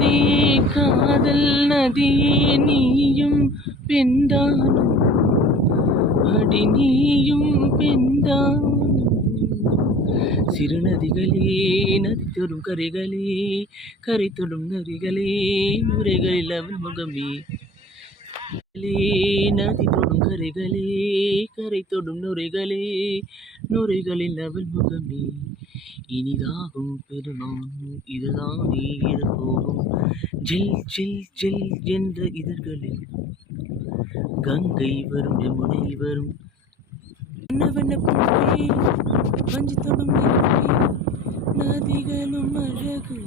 நதியே காதல் நதியே நீயும் பெண்தானும் அடி நீயும் பெண்தானும் சிறு நதிகளே நதி தொடும் கரைகளே கரை தொடும் நரிகளே நுரைகளில் அவள் முகமே நதி தொடும் கரைகளே கரை தொடும் நுரைகளே நுரைகளில் அவள் முகமே இனிதாகும் பெருநாள் இதுதானே போகும் ஜில் ஜில் ஜில் என்ற இதழ்களில் கங்கை வரும் யமுனை வரும் வண்ண பூவே வஞ்சி தொடும் நதிகளும் அழகு